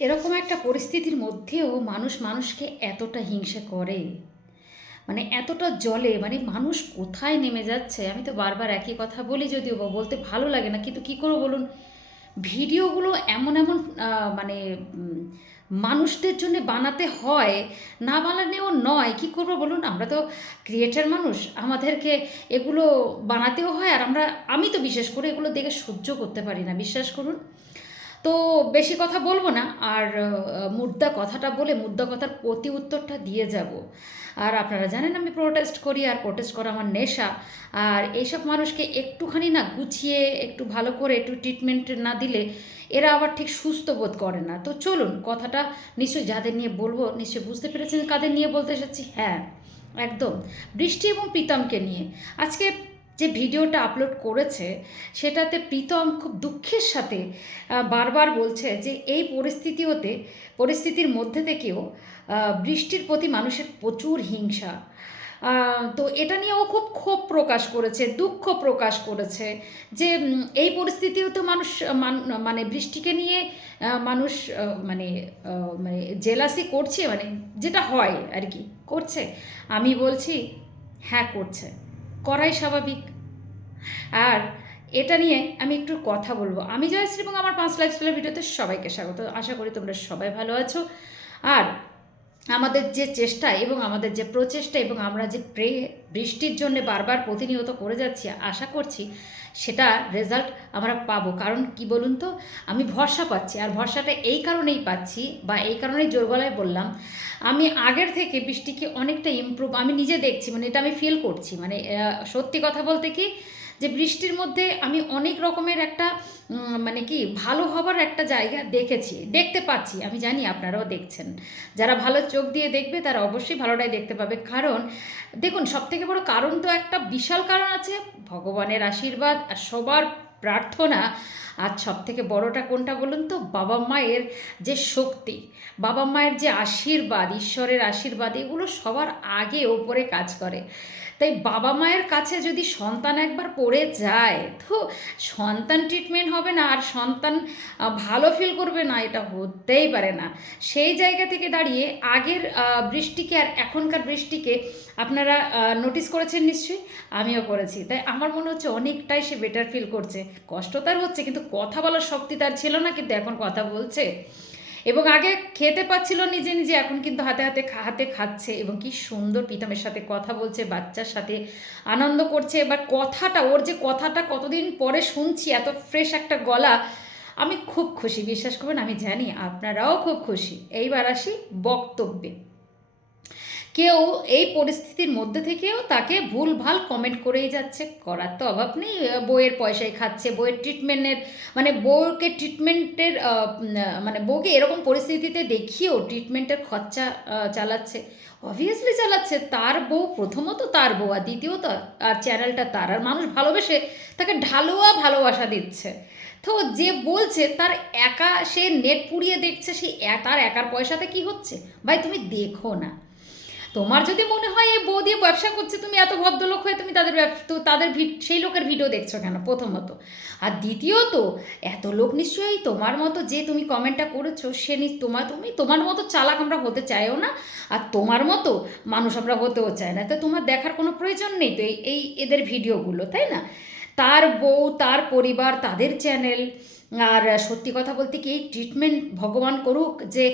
এরকম একটা পরিস্থিতির মধ্যেও মানুষ মানুষকে এতটা হিংসে করে। মানে এতটা জলে মানে মানুষ কোথায় নেমে যাচ্ছে? আমি তো বারবার একই কথা বলি যদিও বা বলতে ভালো লাগে না, কিন্তু কী করব বলুন? ভিডিওগুলো এমন এমন মানে মানুষদের জন্য বানাতে হয়, না বানালেও নয়। কি করব বলুন? আমরা তো ক্রিয়েটার মানুষ, আমাদেরকে এগুলো বানাতেও হয়, আর আমরা, আমি তো বিশেষ করে এগুলো দেখে সহ্য করতে পারি না। বিশ্বাস করুন তো বেশি কথা বলব না। আর মুদ্রা কথাটা বলে মুদ্রা কথার প্রতি উত্তরটা দিয়ে যাব। আর আপনারা জানেন আমি প্রোটেস্ট করি, আর প্রোটেস্ট করা আমার নেশা। আর এইসব মানুষকে একটুখানি না গুছিয়ে, একটু ভালো করে, একটু ট্রিটমেন্ট না দিলে এরা আবার ঠিক সুস্থ বোধ করে না। তো চলুন, কথাটা নিশ্চয়ই যাদের নিয়ে বলব নিশ্চয়ই বুঝতে পেরেছেন কাদের নিয়ে বলতে এসেছি? হ্যাঁ একদম। বৃষ্টি এবং প্রীতমকে নিয়ে। আজকে যে ভিডিওটা আপলোড করেছে, সেটাতে প্রীতম খুব দুঃখের সাথে বারবার বলছে যে এই পরিস্থিতি হতে পরিস্থিতির মধ্যে থেকেও বৃষ্টির প্রতি মানুষের প্রচুর হিংসা। তো এটা নিয়ে ও খুব ক্ষোভ প্রকাশ করেছে, দুঃখ প্রকাশ করেছে যে এই পরিস্থিতিও তো মানুষ মানে বৃষ্টিকে নিয়ে মানুষ মানে মানে জেলাসি করছে মানে যেটা হয় আর কি, করছে। আমি বলছি হ্যাঁ করছে। করাই স্বাভাবিক। আর এটা নিয়ে আমি একটু কথা বলব। আমি জয়শ্রী এবং আমার পাঁচ লাইফস্টাইলের ভিডিওতে সবাইকে স্বাগত। আশা করি তোমরা সবাই ভালো আছো। আর আমাদের যে চেষ্টা এবং আমাদের যে প্রচেষ্টা এবং আমরা যে প্রে, বৃষ্টির জন্য বারবার প্রতিনিয়ত করে যাচ্ছি, আশা করছি সেটা রেজাল্ট আমরা পাবো। কারণ কি বলুন তো? আমি ভরসা পাচ্ছি। আর ভরসাটা এই কারণেই পাচ্ছি বা এই কারণেই জোর গলায় বললাম, আমি আগের থেকে বৃষ্টিকে অনেকটা ইম্প্রুভ আমি নিজে দেখছি মানে এটা আমি ফিল করছি। মানে সত্যি কথা বলতে কি যে বৃষ্টির মধ্যে আমি অনেক রকমের একটা মানে কি, ভালো হবার একটা জায়গা দেখেছি, দেখতে পাচ্ছি, আমি জানি আপনারাও দেখছেন। যারা ভালো চোখ দিয়ে দেখবে, তারা অবশ্যই ভালোটাই দেখতে পাবে। কারণ, দেখুন সব থেকে বড় কারণ তো একটা বিশাল কারণ আছে, ভগবানের আশীর্বাদ আর সবার প্রার্থনা। আর সব থেকে বড়টা কোনটা বলুন তো? বাবা মায়ের যে শক্তি, বাবা মায়ের যে আশীর্বাদ, ঈশ্বরের আশীর্বাদ, এগুলো সবার আগে ওপরে কাজ করে। তাই বাবা মায়ের কাছে যদি সন্তান একবার পড়ে যায়, তো সন্তান ট্রিটমেন্ট হবে না আর সন্তান ভালো ফিল করবে না, এটা হতেই পারে না। সেই জায়গা থেকে দাঁড়িয়ে আগের বৃষ্টিকে আর এখনকার বৃষ্টিকে আপনারা নোটিস করেছেন নিশ্চয়ই? আমিও করেছি। তাই আমার মনে হচ্ছে অনেকটাই সে বেটার ফিল করছে। কষ্ট তার হচ্ছে, কিন্তু কথা বলার শক্তি তার ছিল না, কিন্তু এখন কথা বলছে। এবং আগে খেতে পাচ্ছিল নিজে নিজে, এখন কিন্তু হাতে হাতে হাতে খাচ্ছে। এবং কি সুন্দর প্রীতমের সাথে কথা বলছে, বাচ্চার সাথে আনন্দ করছে। এবার কথাটা, ওর যে কথাটা কতদিন পরে শুনছি, এত ফ্রেশ একটা গলা, আমি খুব খুশি। বিশ্বাস করবেন, আমি জানি আপনারাও খুব খুশি। এইবার আসি বক্তব্যে। কেউ এই পরিস্থিতির মধ্যে থেকেও তাকে ভুল ভালো কমেন্ট করেই যাচ্ছে। করার তো অভাব নেই বইয়ের পয়সায় খাচ্ছে, বইয়ের ট্রিটমেন্টের মানে বউকে ট্রিটমেন্টের মানে বউকে এরকম পরিস্থিতিতে দেখিয়েও ট্রিটমেন্টের খরচা চালাচ্ছে। অবভিয়াসলি চালাচ্ছে, তার বউ প্রথমত তার বউ আর দ্বিতীয়ত আর চ্যানেলটা তার। আর মানুষ ভালোবেসে তাকে ঢালোয়া ভালোবাসা দিচ্ছে। তো যে বলছে তার একা সে নেট পুড়িয়ে দেখছে, সে তার একার পয়সাতে কি হচ্ছে? ভাই তুমি দেখো না। তোমার যদি মনে হয় এই বউ দিয়ে ব্যবসা করছে, তুমি এত ভদ্রলোক হয়ে তুমি তাদের তো তাদের সেই লোকের ভিডিও দেখছ কেন প্রথমত? আর দ্বিতীয়ত, এত লোক নিশ্চয়ই তোমার মতো যে তুমি কমেন্টটা করেছ, সে তোমার তুমি তোমার মতো চালাক আমরা হতে চাইও না, আর তোমার মতো মানুষ আমরা হতেও চাই না। তো তোমার দেখার কোনো প্রয়োজন নেই তো এই এই এদের ভিডিওগুলো তাই না? তার বউ, তার পরিবার, তাদের চ্যানেল আর সত্যি কথা বলতে কি, এই ট্রিটমেন্ট ভগবান করুক যে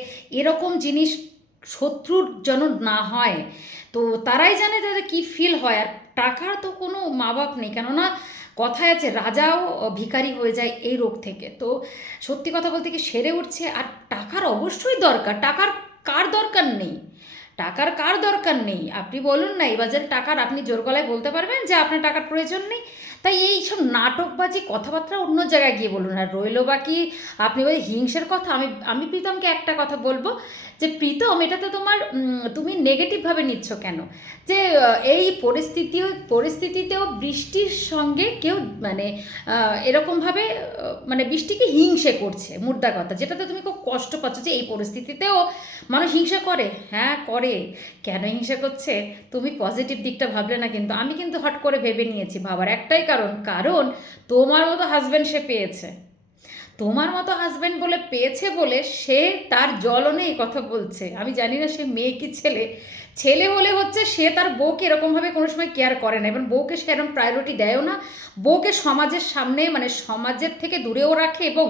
এরকম জিনিস শত্রুর যেন না হয়। তো তারাই জানে তাদের কি ফিল হয়। আর টাকার তো কোনো মা বাপ নেই। কেননা কথায় আছে, রাজাও ভিখারি হয়ে যায় এই রোগ থেকে। তো সত্যি কথা বলতে কি সেরে উঠছে? আর টাকার অবশ্যই দরকার। টাকার কার দরকার নেই? টাকার কার দরকার নেই? আপনি বলুন না এই বাজারে টাকার আপনি জোর গলায় বলতে পারবেন যে আপনার টাকার প্রয়োজন নেই। তাই এই সব নাটকবাজি, কথাবার্তা অন্য জায়গায় গিয়ে বলুন। আর রইল বাকি আপনি ওই হিংসের কথা, আমি আমি প্রীতমকে একটা কথা বলব। যে প্রীতম এটা তো তোমার তুমি নেগেটিভভাবে নিচ্ছ কেন? যে এই পরিস্থিতি পরিস্থিতিতেও বৃষ্টির সঙ্গে কেউ মানে এরকমভাবে মানে বৃষ্টিকে হিংসে করছে মুদ্রা কথা। যেটাতে তুমি খুব কষ্ট পাচ্ছ যে এই পরিস্থিতিতেও মানুষ হিংসা করে। হ্যাঁ করে। কেন হিংসা করছে? তুমি পজিটিভ দিকটা ভাবলে না কিন্তু। আমি কিন্তু হট করে ভেবে নিয়েছি ভাবার একটাই কারণ কারণ তোমার মতো হাজব্যান্ড সে পেয়েছে। তোমার মতো হাজব্যান্ড বলে পেয়েছে বলে সে তার জ্বলনে এই কথা বলছে। আমি জানি না সে মেয়ে কি ছেলে। ছেলে হলে হচ্ছে সে তার বউকে এরকমভাবে কোনো সময় কেয়ার করে না। এবং বউকে সে এরকম প্রায়োরিটি দেয়ও না। বউকে সমাজের সামনে মানে সমাজের থেকে দূরেও রাখে এবং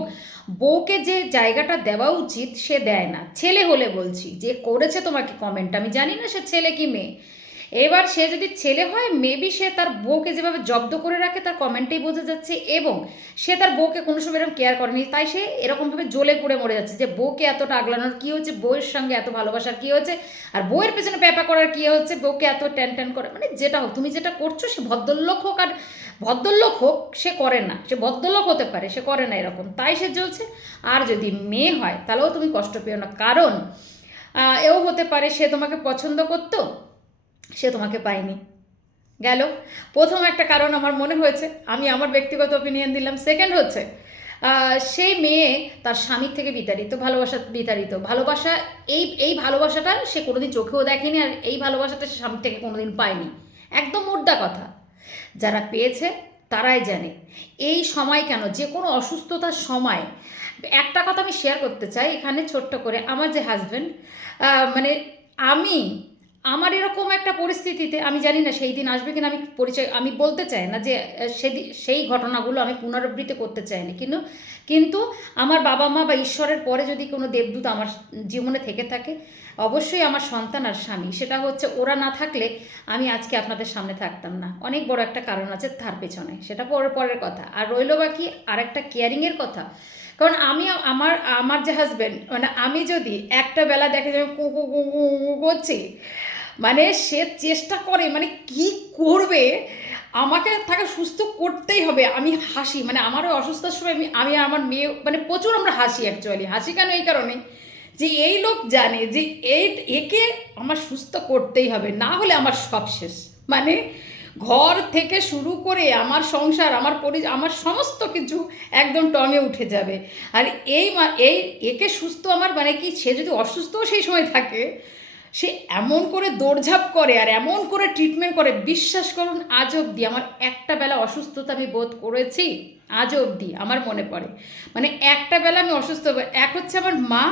বউকে যে জায়গাটা দেওয়া উচিত সে দেয় না। ছেলে হলে বলছি। যে করেছে তোমাকে কমেন্ট আমি জানি না সে ছেলে কি মেয়ে। এবার সে যদি ছেলে হয় মেবি সে তার বউকে যেভাবে জব্দ করে রাখে তার কমেন্টেই বোঝা যাচ্ছে এবং সে তার বউকে কোনো সময় এরকম কেয়ার করেনি, তাই সে এরকমভাবে জ্বলে পড়ে মরে যাচ্ছে যে বউকে এতটা আগলানোর কী হচ্ছে বউয়ের সঙ্গে এত ভালোবাসার কী হচ্ছে আর বউয়ের পেছনে প্যাপা করার কী হচ্ছে, বউকে এত ট্যান ট্যান করে মানে যেটা হোক, তুমি যেটা করছ সে ভদ্রলোক হোক আর ভদ্রলোক হোক, সে করে না, সে ভদ্রলোক হতে পারে, সে করে না এরকম, তাই সে জ্বলছে, আর যদি মেয়ে হয়, তাহলেও তুমি কষ্ট পেও না, কারণ এও হতে পারে সে তোমাকে পছন্দ করতো সে তোমাকে পায়নি। গেল। প্রথম একটা কারণ আমার মনে হয়েছে, আমি আমার ব্যক্তিগত ওপিনিয়ন দিলাম। সেকেন্ড হচ্ছে সেই মেয়ে তার স্বামীর থেকে বিতাড়িত, ভালোবাসা বিতাড়িত। ভালোবাসা, এই এই ভালোবাসাটা সে কোনোদিন চোখেও দেখেনি আর এই ভালোবাসাটা সে স্বামীর থেকে কোনোদিন পায়নি। একদম মোদ্দা কথা। যারা পেয়েছে, তারাই জানে। এই সময় কেন? যে কোনো অসুস্থতার সময়। একটা কথা আমি শেয়ার করতে চাই এখানে ছোট্ট করে। আমার যে হাজব্যান্ড মানে আমি আমার এরকম একটা পরিস্থিতিতে আমি জানি না সেই দিন আসবে কিনা আমি পরিচয় আমি বলতে চাই না যে আহ, সেদি সেই ঘটনাগুলো আমি পুনরাবৃত্তি করতে চাই না কিন্তু কিন্তু আমার বাবা মা বা ঈশ্বরের পরে যদি কোনো দেবদূত আমার জীবনে থেকে থাকে অবশ্যই আমার সন্তান আর স্বামী। সেটা হচ্ছে ওরা না থাকলে আমি আজকে আপনাদের সামনে থাকতাম না। অনেক বড় একটা কারণ আছে তার পেছনে। সেটা পরের পরের কথা। আর রইল বাকি আরেকটা কেয়ারিংয়ের কথা। কারণ আমি আমার আমার যে হাজব্যান্ড মানে আমি যদি একটা বেলা দেখে যে কু কু কু করছি মানে সে চেষ্টা করে মানে কি করবে, আমাকে তাকে সুস্থ করতেই হবে, আমি হাসি মানে আমারও অসুস্থতার সময় আমি আমি আমার মেয়ে মানে প্রচুর আমরা হাসি অ্যাকচুয়ালি হাসি কেন এই কারণে? যে এই লোক জানে যে এই, একে আমার সুস্থ করতেই হবে, না হলে আমার সব শেষ মানে ঘর থেকে শুরু করে আমার সংসার, আমার পরি, আমার সমস্ত কিছু একদম টঙে উঠে যাবে। আর এই এই একে সুস্থ আমার মানে কি, সে যদি অসুস্থও সেই সময় থাকে, সে এমন করে দৌড়ঝাঁপ করে আর এমন করে ট্রিটমেন্ট করে, বিশ্বাস করুন আজ অবধি আমার একটা বেলা অসুস্থতা আমি বোধ করেছি, আজ অবধি আমার মনে পড়ে। মানে একটা বেলা আমি অসুস্থ এক হচ্ছে আমার মা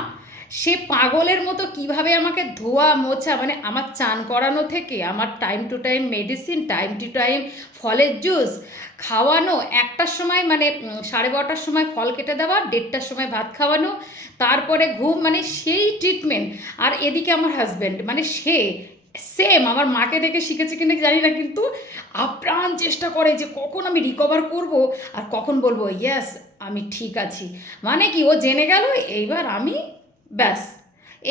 সে পাগলের মতো কীভাবে আমাকে ধোয়া, মোছা মানে আমার চান করানো থেকে আমার time to time medicine time to time ফলের জুস খাওয়ানো, একটার সময় মানে সাড়ে বারোটার সময় ফল কেটে দেওয়া, দেড়টার সময় ভাত খাওয়ানো, তারপরে ঘুম মানে সেই ট্রিটমেন্ট আর এদিকে আমার হাজব্যান্ড মানে সে সেম আমার মাকে দেখে শিখেছে কিনা জানি না, কিন্তু আপ্রাণ চেষ্টা করে যে কখন আমি রিকভার করব আর কখন বলব ইয়াস আমি ঠিক আছি। মানে কি, ও জেনে গেল, এইবার আমি ব্যাস।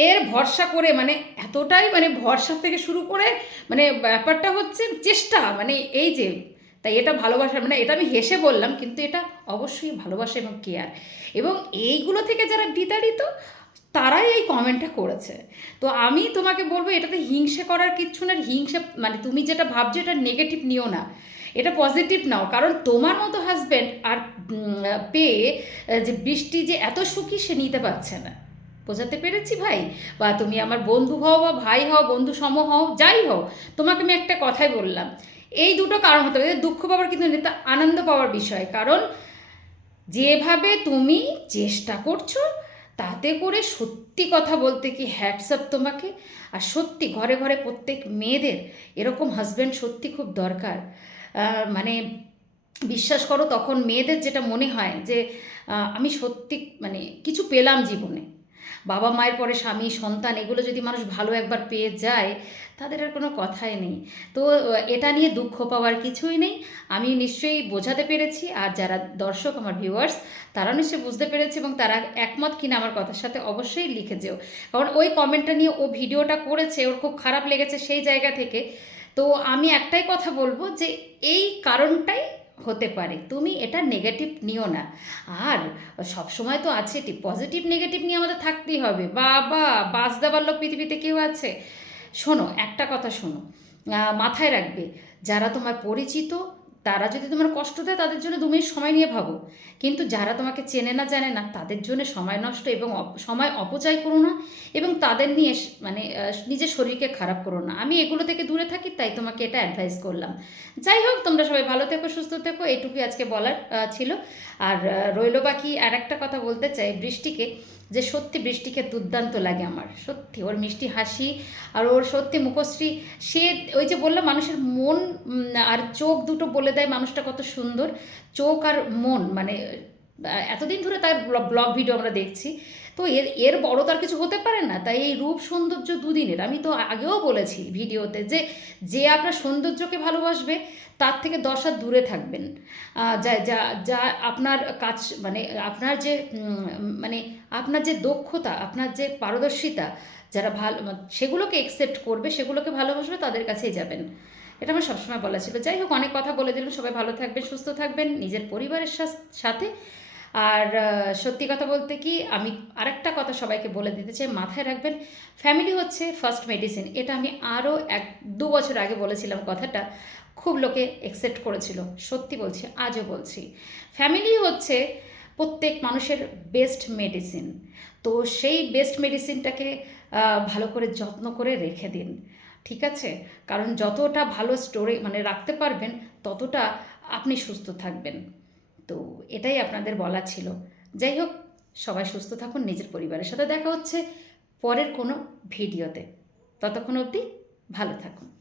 এর ভরসা করে মানে এতটাই মানে ভরসা থেকে শুরু করে মানে ব্যাপারটা হচ্ছে চেষ্টা মানে এই যে, তাই এটা ভালোবাসা মানে এটা আমি হেসে বললাম, কিন্তু এটা অবশ্যই ভালোবাসা এবং কেয়ার এবং এইগুলো থেকে যারা বিতাড়িত, তারাই এই কমেন্টটা করেছে। তো আমি তোমাকে বলব, এটাতে হিংসে করার কিচ্ছু না হিংসে মানে তুমি যেটা ভাবছ, এটা নেগেটিভ নিও না। এটা পজিটিভ নাও, কারণ তোমার মতো হাজব্যান্ড আর পেয়ে, যে বৃষ্টি যে এত সুখী সে নিতে পারছে না। বোঝাতে পেরেছি ভাই? বা তুমি আমার বন্ধু হও বা ভাই হও, বন্ধু সম হও, যাই হও তোমাকে আমি একটা কথাই বললাম। এই দুটো কারণ হতে পারে, দুঃখ পাওয়ার কিন্তু এটা আনন্দ পাওয়ার বিষয়। কারণ যেভাবে তুমি চেষ্টা করছ, তাতে করে সত্যি কথা বলতে কি হ্যাটসঅ্যাপ তোমাকে। আর সত্যি ঘরে ঘরে প্রত্যেক মেয়েদের এরকম হাজব্যান্ড সত্যি খুব দরকার। মানে বিশ্বাস করো, তখন মেয়েদের যেটা মনে হয় যে আমি সত্যি মানে কিছু পেলাম জীবনে। বাবা মায়ের পরে স্বামী, সন্তান, এগুলো যদি মানুষ ভালো একবার পেয়ে যায়, তাদের আর কোনো কথাই নেই। তো এটা নিয়ে দুঃখ পাওয়ার কিছুই নেই। আমি নিশ্চয়ই বোঝাতে পেরেছি আর যারা দর্শক, আমার ভিউয়ার্স তারা নিশ্চয়ই বুঝতে পেরেছে এবং তারা একমত কিনা আমার কথার সাথে অবশ্যই লিখে যেও। কারণ ওই কমেন্টটা নিয়ে ও ভিডিওটা করেছে, ওর খুব খারাপ লেগেছে সেই জায়গা থেকে। তো আমি একটাই কথা বলব যে, এই কারণটাই হতে পারে। তুমি এটা নেগেটিভ নিও না। আর সবসময় তো আছে পজিটিভ নেগেটিভ নিয়ে আমাদের থাকতেই হবে। বাবা, বাস দেওয়ার লোক পৃথিবীতে কেউ আছে? শোনো, একটা কথা শোনো। মাথায় রাখবে, যারা তোমার পরিচিত তারা যদি তোমার কষ্ট দেয়, তাদের জন্য তুমি সময় নিয়ে ভাবো। কিন্তু যারা তোমাকে চেনে না, জানে না, তাদের জন্য সময় নষ্ট এবং সময় অপচয় করো না এবং তাদের নিয়ে মানে নিজের শরীরকে খারাপ করো না। আমি এগুলো থেকে দূরে থাকি, তাই তোমাকে এটা অ্যাডভাইস করলাম। যাই হোক, তোমরা সবাই ভালো থেকো, সুস্থ থেকো এটুকুই আজকে বলার ছিল। আর রইল বাকি আর একটা কথা বলতে চাই বৃষ্টিকে, যে সত্যি বৃষ্টিকে দুর্দান্ত লাগে আমার। সত্যি, ওর মিষ্টি হাসি আর ওর সত্যি মুখশ্রী, সে ওই যে বললাম, মানুষের মন আর চোখ দুটো বলে দেয় মানুষটা কত সুন্দর। চোখ আর মন মানে এতদিন ধরে তার ব্লগ ভিডিও আমরা দেখছি। তো এর এর বড় তার কিছু হতে পারে না। তাই এই রূপ সৌন্দর্য দুদিনের, আমি তো আগেও বলেছি ভিডিওতে যে যে আপনার সৌন্দর্যকে ভালোবাসবে, তার থেকে দশ হাত দূরে থাকবেন। যা যা যা আপনার কাজ মানে আপনার যে মানে আপনার যে দক্ষতা, আপনার যে পারদর্শিতা, যারা ভালো, সেগুলোকে একসেপ্ট করবে, সেগুলোকে ভালোবাসবে, তাদের কাছেই যাবেন। এটা আমার সবসময় বলা ছিল। যাই হোক, অনেক কথা বলে দিলাম সবাই ভালো থাকবেন, সুস্থ থাকবেন, নিজের পরিবারের সাথে আর সত্যি কথা বলতে কি, আমি আরেকটা কথা সবাইকে বলে দিতে চাই, মাথায় রাখবেন ফ্যামিলি হচ্ছে ফার্স্ট মেডিসিন এটা আমি আরও এক, দু বছর আগে বলেছিলাম কথাটা, খুব লোকে একসেপ্ট করেছিল, সত্যি বলছি, আজও বলছি। ফ্যামিলি হচ্ছে প্রত্যেক মানুষের বেস্ট মেডিসিন তো সেই বেস্ট মেডিসিনটাকে ভালো করে যত্ন করে রেখে দিন। ঠিক আছে? কারণ যতটা ভালো স্টোরে মানে রাখতে পারবেন, ততটা আপনি সুস্থ থাকবেন। তো এটাই আপনাদের বলা ছিল। যাই হোক, সবাই সুস্থ থাকুন, নিজের পরিবারের সাথে দেখা হচ্ছে পরের কোনো ভিডিওতে। ততক্ষণ অবধি ভালো থাকুন।